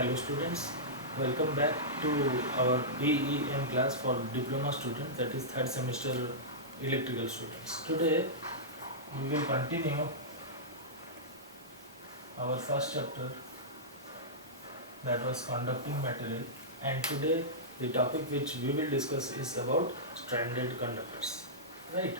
Hello students, welcome back to our BEM class for diploma students, that is third semester electrical students. Today we will continue our first chapter, that was conducting material, and today the topic which we will discuss is about stranded conductors. Right?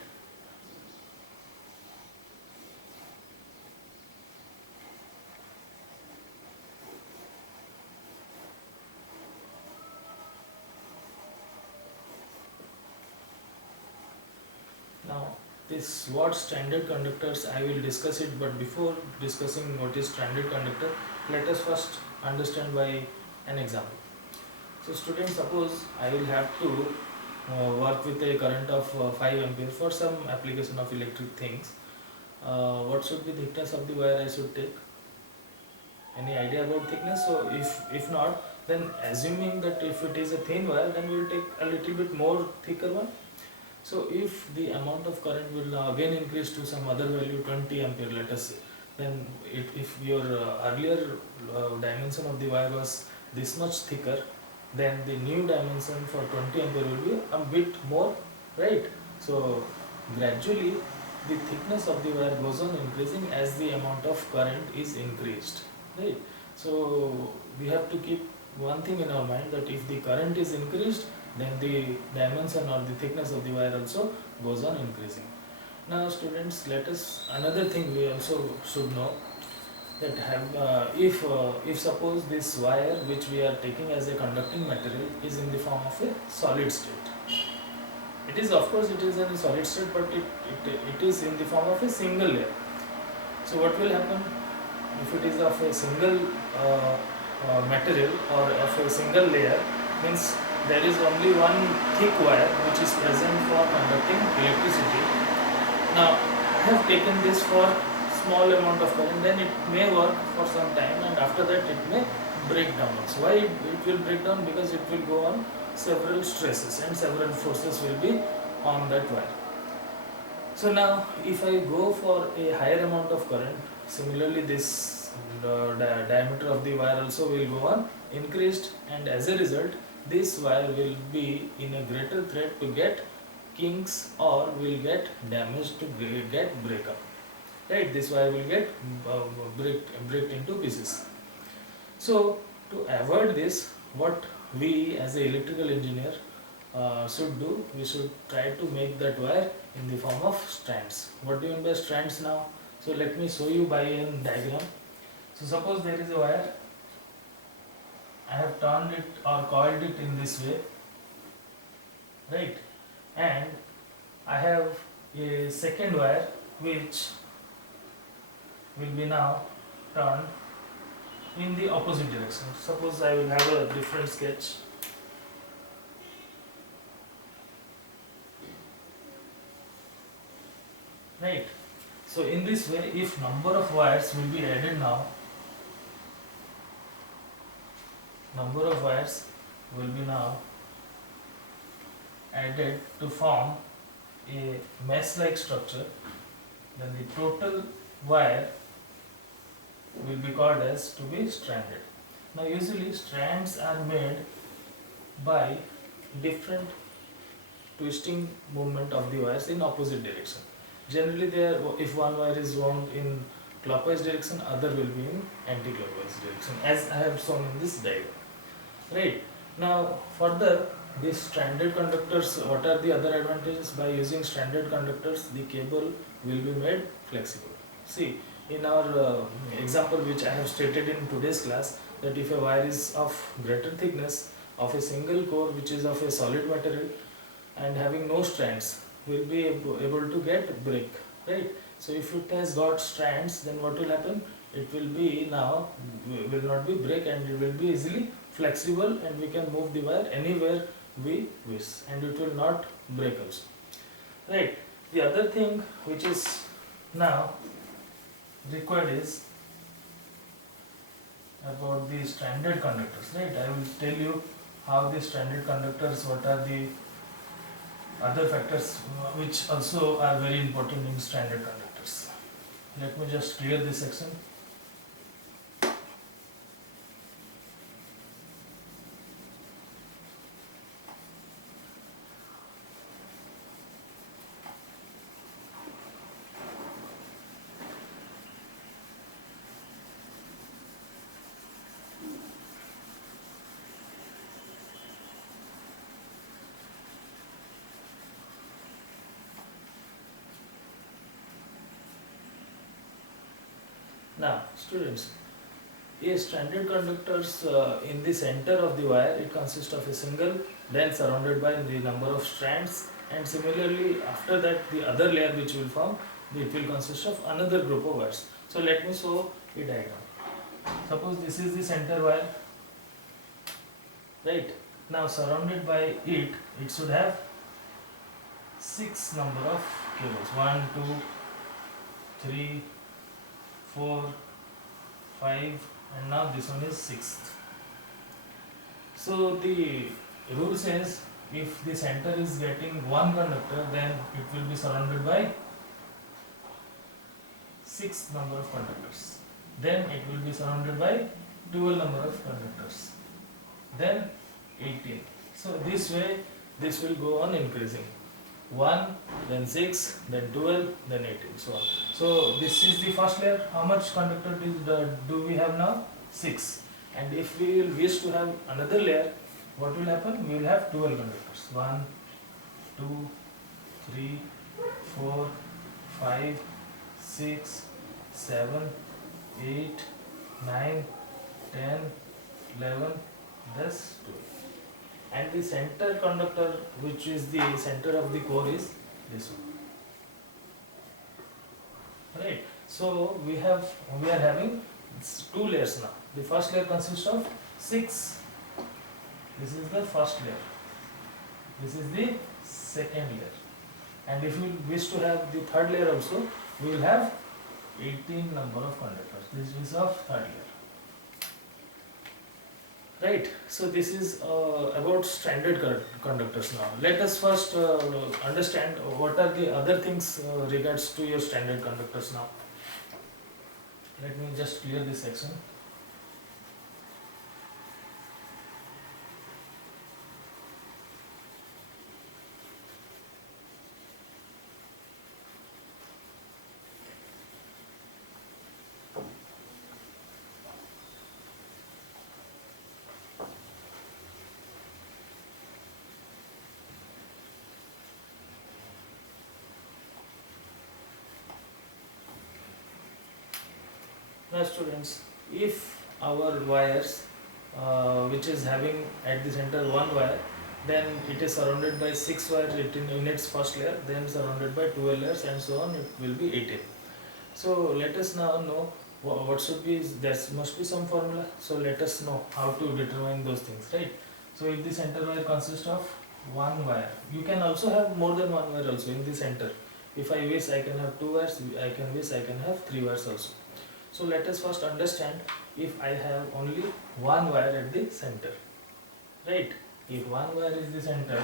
Now, this what stranded conductors, I will discuss it, but before discussing what is stranded conductor, let us first understand by an example. So, students, suppose I will have to work with a current of 5 ampere for some application of electric things. What should be the thickness of the wire I should take? Any idea about thickness? So, if not, then assuming that if it is a thin wire, then we will take a little bit more thicker one. So if the amount of current will again increase to some other value, 20 ampere let us say, then if your earlier dimension of the wire was this much thicker, then the new dimension for 20 ampere will be a bit more, right? So gradually the thickness of the wire goes on increasing as the amount of current is increased, right? So we have to keep one thing in our mind, that if the current is increased, then the dimension or the thickness of the wire also goes on increasing. Now students, let us, another thing we also should know, that if suppose this wire which we are taking as a conducting material is in the form of a solid state, it is, of course it is in a solid state, but it is in the form of a single layer. So what will happen if it is of a single material or of a single layer, means there is only one thick wire which is present for conducting electricity. Now I have taken this for small amount of current, then it may work for some time and after that it may break down. So why it will break down? Because it will go on several stresses and several forces will be on that wire. So now if I go for a higher amount of current, similarly this diameter of the wire also will go on increased, and as a result this wire will be in a greater threat to get kinks or will get damaged, to get breakup, right? This wire will get break into pieces. So to avoid this, what we as an electrical engineer should do, we should try to make that wire in the form of strands. What do you mean by strands now? So let me show you by a diagram. So suppose there is a wire, I have turned it or coiled it in this way, right? And I have a second wire which will be now turned in the opposite direction. Suppose I will have a different sketch. Right. So in this way, if number of wires will be added now, number of wires will be now added to form a mesh-like structure, then the total wire will be called as to be stranded. Now usually strands are made by different twisting movement of the wires in opposite direction. Generally if one wire is wound in clockwise direction, other will be in anti-clockwise direction, as I have shown in this diagram. Right. Now further, these stranded conductors, what are the other advantages? By using stranded conductors, the cable will be made flexible. See, in our example which I have stated in today's class, that if a wire is of greater thickness, of a single core which is of a solid material and having no strands, will be able to get break, right? So if it has got strands, then what will happen? It will be now, will not be break, and it will be easily flexible, and we can move the wire anywhere we wish, and it will not break also, right? The other thing which is now required is about the stranded conductors, right? I will tell you how the stranded conductors, what are the other factors which also are very important in stranded conductors. Let me just clear this section. Now students, a stranded conductors in the center of the wire, it consists of a single, then surrounded by the number of strands, and similarly after that the other layer which will form, it will consist of another group of wires. So let me show a diagram. Suppose this is the center wire, right? Now surrounded by it, it should have 6 number of cables. 1, 2, 3, 4, 5, and now this one is 6th. So the rule says if the center is getting one conductor, then it will be surrounded by 6 number of conductors. Then it will be surrounded by 12 number of conductors. Then 18. So this way this will go on increasing. 1, then 6, then 12, then 18, so on. So this is the first layer. How much conductor do we have now? 6. And if we will wish to have another layer, what will happen? We will have 12 conductors. 1, 2, 3, 4, 5, 6, 7, 8, 9, 10, 11, thus 12. And the center conductor, which is the center of the core, is this one. Right. So we are having 2 layers now. The first layer consists of 6. This is the first layer. This is the second layer. And if we wish to have the third layer also, we will have 18 number of conductors. This is of third layer. Right. So this is about stranded conductors now. Let us first understand what are the other things regards to your stranded conductors now. Let me just clear this section. Now students, if our wires which is having at the center one wire, then it is surrounded by 6 wires in its first layer, then surrounded by 12 layers, and so on, it will be 18. So let us now know what should be, there must be some formula, so let us know how to determine those things, right? So if the center wire consists of one wire, you can also have more than one wire also in the center. If I wish, I can have 2 wires, I can have 3 wires also. So let us first understand, if I have only one wire at the center, right? If one wire is the center,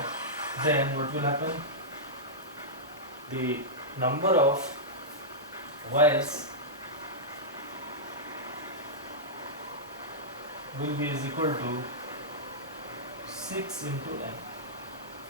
then what will happen? The number of wires will be is equal to 6 into n.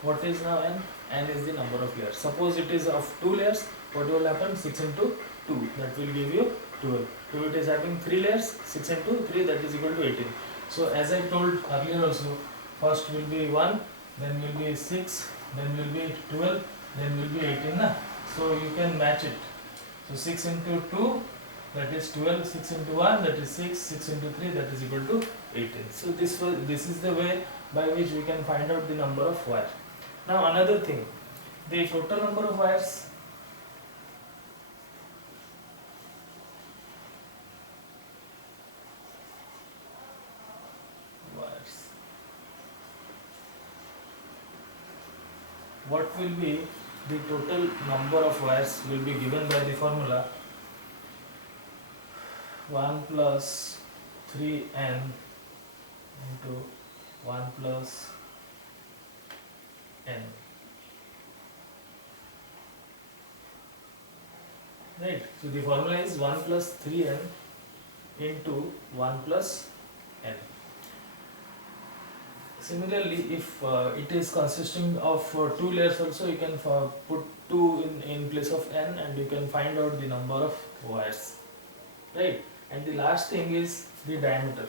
What is now n? N is the number of layers. Suppose it is of 2 layers, what will happen? 6 into 2, that will give you 12. If it is having 3 layers, 6 into 3, that is equal to 18. So as I told earlier also, first will be 1, then will be 6, then will be 12, then will be 18. Na? So you can match it. So 6 into 2, that is 12, 6 into 1, that is 6, 6 into 3, that is equal to 18. So this is the way by which we can find out the number of wires. Now another thing, the total number of wires what will be the total number of wires will be given by the formula 1 plus 3n into 1 plus n. Right. So the formula is 1 plus 3n into 1 plus n. Similarly, if it is consisting of 2 layers also, you can put 2 in place of n, and you can find out the number of wires, right? And the last thing is the diameter.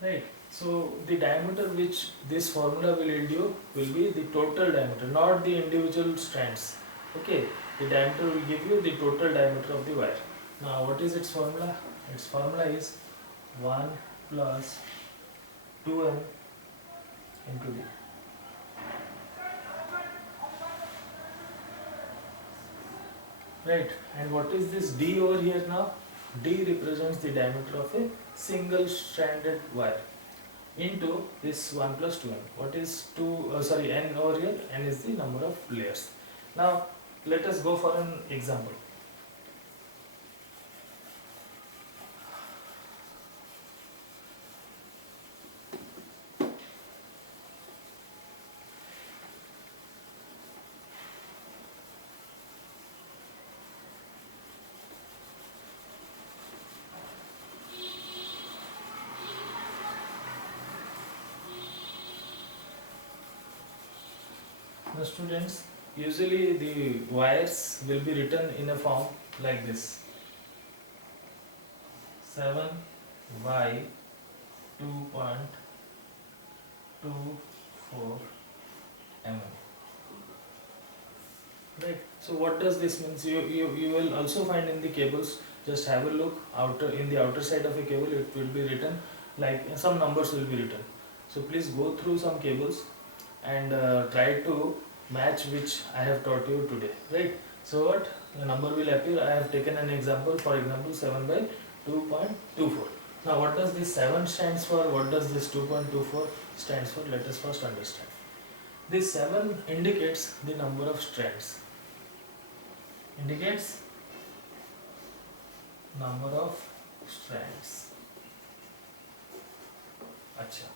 Right. So the diameter which this formula will yield you will be the total diameter, not the individual strands. Okay, the diameter will give you the total diameter of the wire. Now what is its formula? Its formula is 1 plus 2m into d. Right, and what is this d over here now? D represents the diameter of a single stranded wire into this 1 plus 2n. What is n over here? N is the number of layers. Now let us go for an example. Now students, usually the wires will be written in a form like this: 7y 2.24 mm. Right. So what does this mean? You will also find in the cables. Just have a look in the outer side of a cable. It will be written like some numbers will be written. So please go through some cables and try to match which I have taught you today. Right. So what the number will appear? I have taken an example. For example, 7 by 2.24. Now what does this 7 stands for? What does this 2.24 stands for? Let us first understand. This 7 indicates the number of strands. Indicates number of strands. Acha.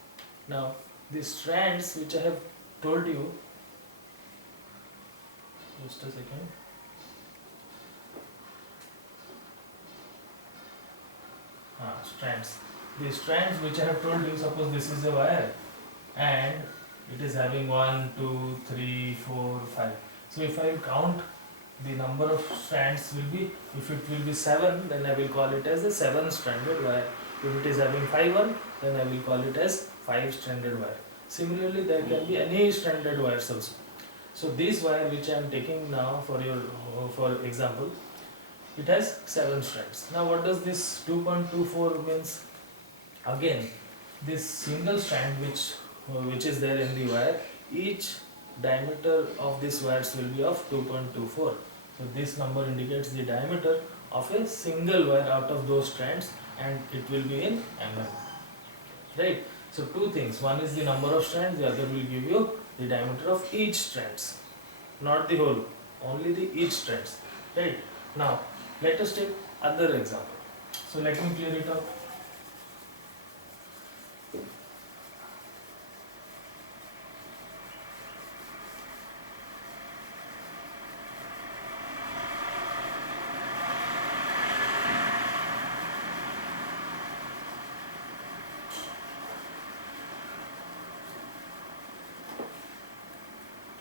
Now the strands which I have told you, just a second. Strands. The strands which I have told you, suppose this is a wire and it is having 1, 2, 3, 4, 5. So if I count, the number of strands will be, if it will be 7, then I will call it as a 7-stranded wire. If it is having 5 1, then I will call it as 5-stranded wire. Similarly, there can be any stranded wires also. So this wire which I am taking now for example, it has 7 strands. Now what does this 2.24 means? Again, this single strand which is there in the wire, each diameter of this wires will be of 2.24. So this number indicates the diameter of a single wire out of those strands, and it will be in mm. Right. So two things. One is the number of strands, the other will give you the diameter of each strands. Not the whole, only the each strands. Right. Now let us take other example. So let me clear it up.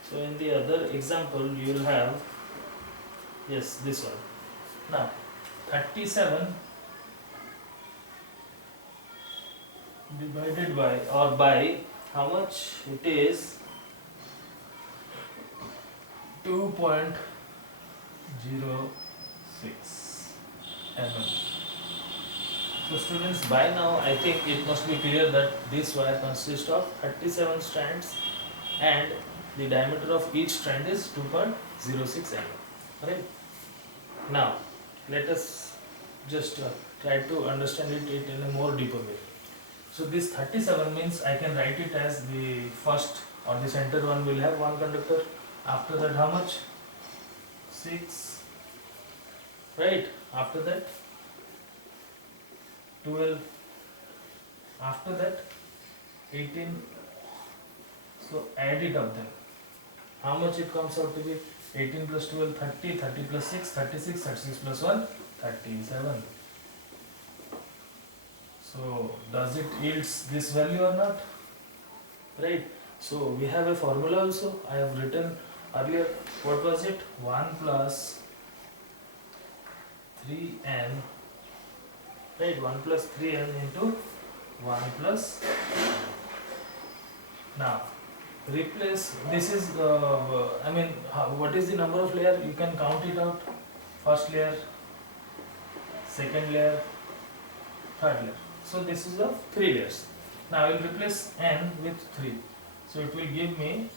So in the other example you will have, yes, this one. Now 37 divided by how much? It is 2.06 mm. So students, by now I think it must be clear that this wire consists of 37 strands and the diameter of each strand is 2.06 mm. Right? Now let us just try to understand it in a more deeper way. So this 37 means I can write it as the first or the center one will have one conductor. After that how much? 6. Right? After that 12. After that 18. So add it up then. How much it comes out to be? 18 plus 12, 30, 30 plus 6, 36, 36 plus 1, 37. So does it yields this value or not? Right. So we have a formula also. I have written earlier. What was it? 1 plus 3n. Right. 1 plus 3n into 1 plus. Now replace, this is what is the number of layer? You can count it out. First layer, second layer, third layer. So this is of 3 layers. Now I will replace n with 3. So it will give me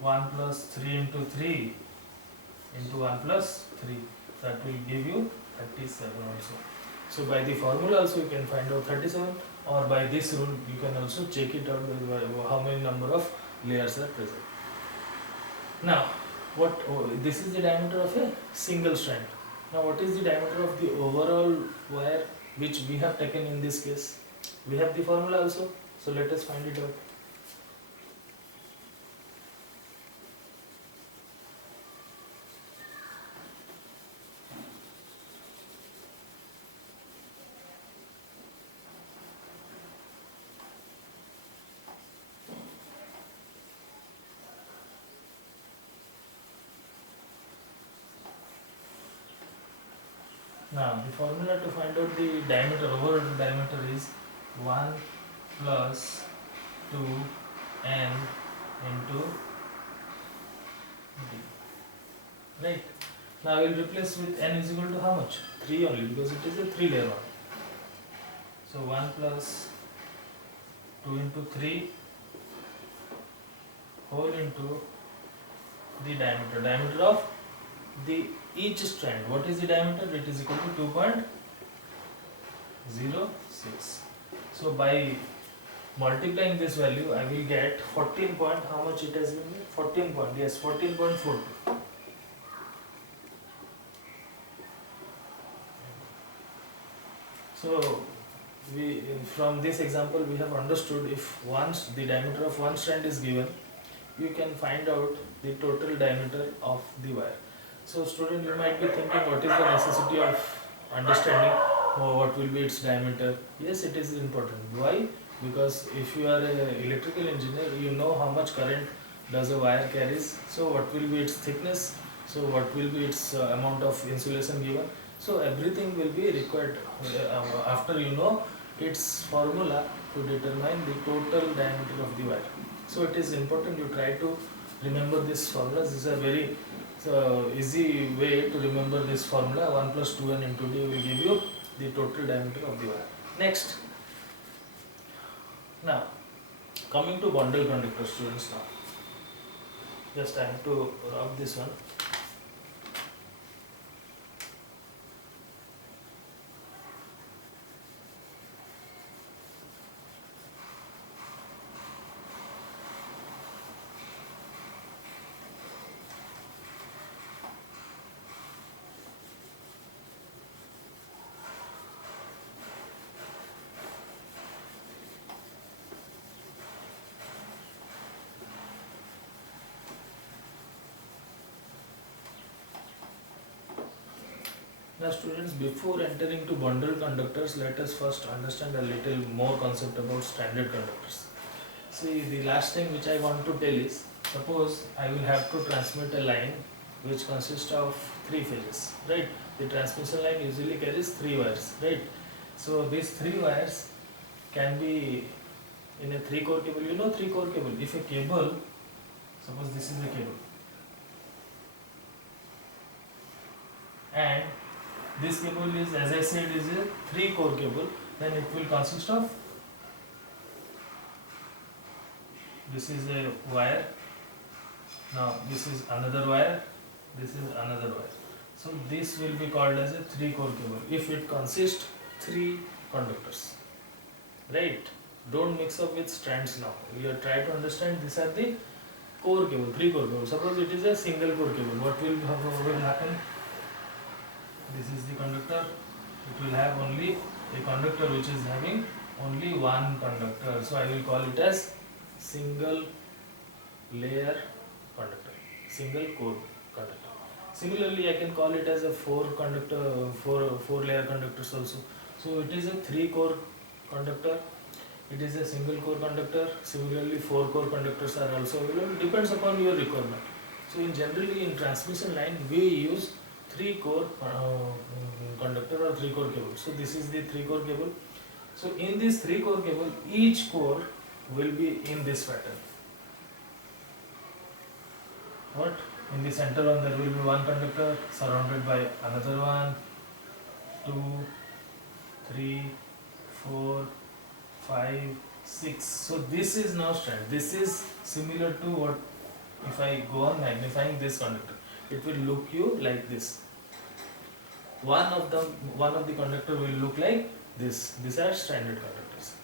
1 plus 3 into 3 into 1 plus 3. That will give you 37 also. So by the formula also you can find out 37, or by this rule you can also check it out how many number of layers are present. Now this is the diameter of a single strand. Now what is the diameter of the overall wire which we have taken in this case? We have the formula also, so let us find it out. Now the formula to find out the diameter, overall diameter is 1 plus 2n into d. Right. Now I will replace with n is equal to how much? 3 only, because it is a 3 layer one. So 1 plus 2 into 3 whole into the diameter of the each strand. What is the diameter? It is equal to 2.06. So by multiplying this value, I will get 14 point. How much it has been? 14 point. Yes, 14.42. So we, from this example, we have understood if once the diameter of one strand is given, you can find out the total diameter of the wire. So student, you might be thinking, what is the necessity of understanding what will be its diameter? Yes, it is important. Why? Because if you are an electrical engineer, you know how much current does a wire carries. So what will be its thickness? So what will be its amount of insulation given? So everything will be required after you know its formula to determine the total diameter of the wire. So it is important you try to remember this formula. This is a very easy way to remember this formula. 1 plus 2n into d will give you the total diameter of the wire. Next, now coming to bundle conductor, students. Now just I have to rub this one. Now students, before entering to bundle conductors, let us first understand a little more concept about standard conductors. See, the last thing which I want to tell is, suppose I will have to transmit a line which consists of 3 phases, right? The transmission line usually carries 3 wires, right? So these 3 wires can be in a 3-core cable. You know 3-core cable. If a cable, suppose this is the cable, and this cable is, as I said, is a 3-core cable, then it will consist of, this is a wire, now this is another wire, this is another wire. So this will be called as a 3-core cable if it consists 3 conductors, right? Don't mix up with strands now. You try to understand, these are the core cable, 3-core cable. Suppose it is a single core cable, what will happen? This is the conductor. It will have only a conductor which is having only one conductor. So I will call it as single layer conductor, single core conductor. Similarly, I can call it as a 4 layer conductors also. So it is a 3-core conductor. It is a single core conductor. Similarly, 4 core conductors are also available. Depends upon your requirement. So generally in transmission line we use 3-core conductor or 3-core cable. So this is the 3-core cable. So in this 3-core cable, each core will be in this pattern. What? In the center one there will be one conductor surrounded by another one, 2, 3, 4, 5, 6. So this is now strand. This is similar to what, if I go on magnifying this conductor, it will look you like this. One of the conductor will look like this. These are stranded conductors.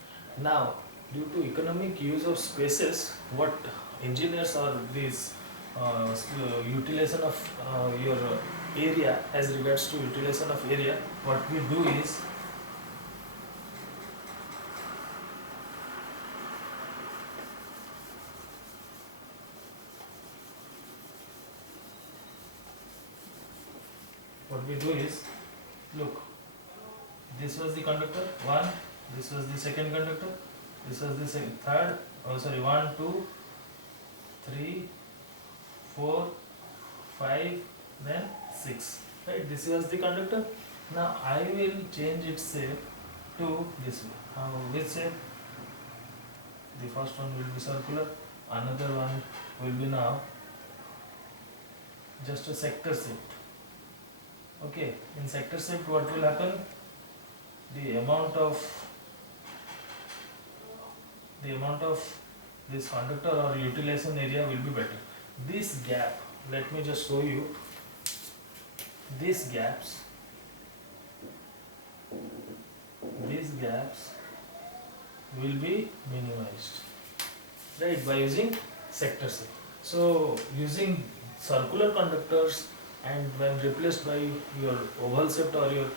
Now, due to economic use of spaces, what engineers or these utilization of your area, as regards to utilization of area, what we do is, look, this was the conductor 1, this was the second conductor, this was the third, 1, 2, 3, 4, 5, then 6. Right, this was the conductor. Now I will change its shape to this way. Which shape? The first one will be circular, another one will be now just a sector shape. Okay, in sector shape what will happen? The amount of this conductor or utilization area will be better. This gap, let me just show you. These gaps will be minimized, right, by using sector shape. So using circular conductors, and when replaced by your oval shaped or your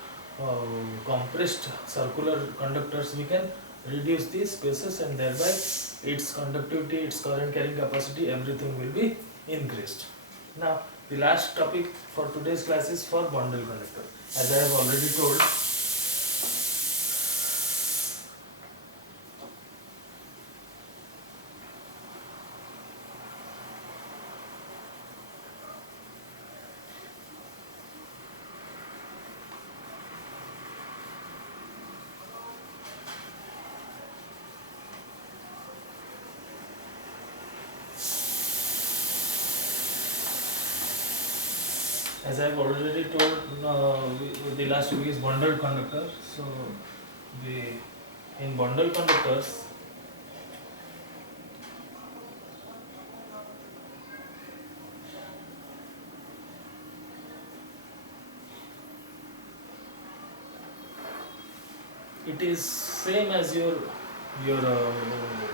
compressed circular conductors, we can reduce these spaces, and thereby its conductivity, its current carrying capacity, everything will be increased. Now the last topic for today's class is for bundle conductor. As I have already told, as I have already told, the last topic is bundled conductor. So in bundle conductors, it is same as your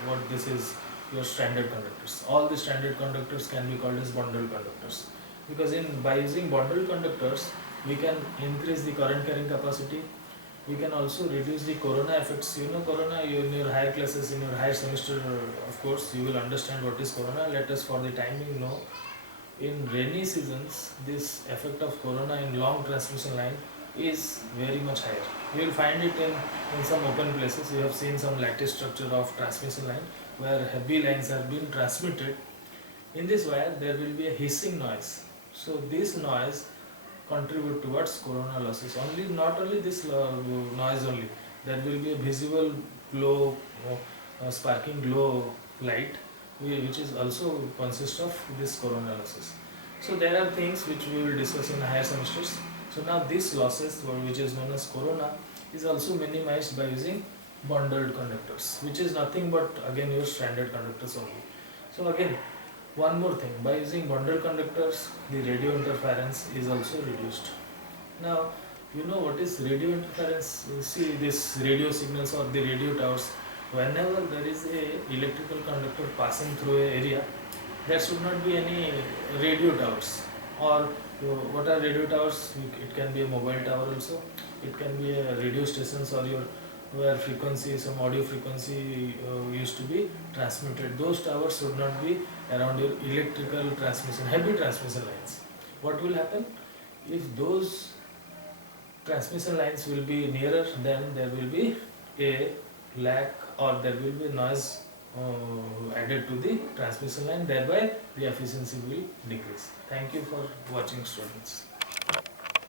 what this is, your standard conductors. All the standard conductors can be called as bundle conductors, because by using bundle conductors we can increase the current carrying capacity. We can also reduce the corona effects. You know corona, in your higher classes, in your higher semester, of course you will understand what is corona. Let us for the time being know, in rainy seasons this effect of corona in long transmission line is very much higher. You will find it in some open places. You have seen some lattice structure of transmission line where heavy lines are being transmitted. In this wire there will be a hissing noise. So this noise contribute towards corona losses. Not only this noise only, there will be a visible glow, sparking glow light, which is also consists of this corona losses. So there are things which we will discuss in higher semesters. So now these losses, which is known as corona, is also minimized by using bundled conductors, which is nothing but again your standard conductors only. So again, one more thing, by using bundled conductors, the radio interference is also reduced. Now, you know what is radio interference? You see this radio signals or the radio towers. Whenever there is a electrical conductor passing through an area, there should not be any radio towers. Or what are radio towers? It can be a mobile tower also. It can be a radio stations or your where frequency, some audio frequency used to be transmitted. Those towers should not be around your electrical transmission, heavy transmission lines. What will happen? If those transmission lines will be nearer, then there will be a lag or there will be noise added to the transmission line, thereby the efficiency will decrease. Thank you for watching, students.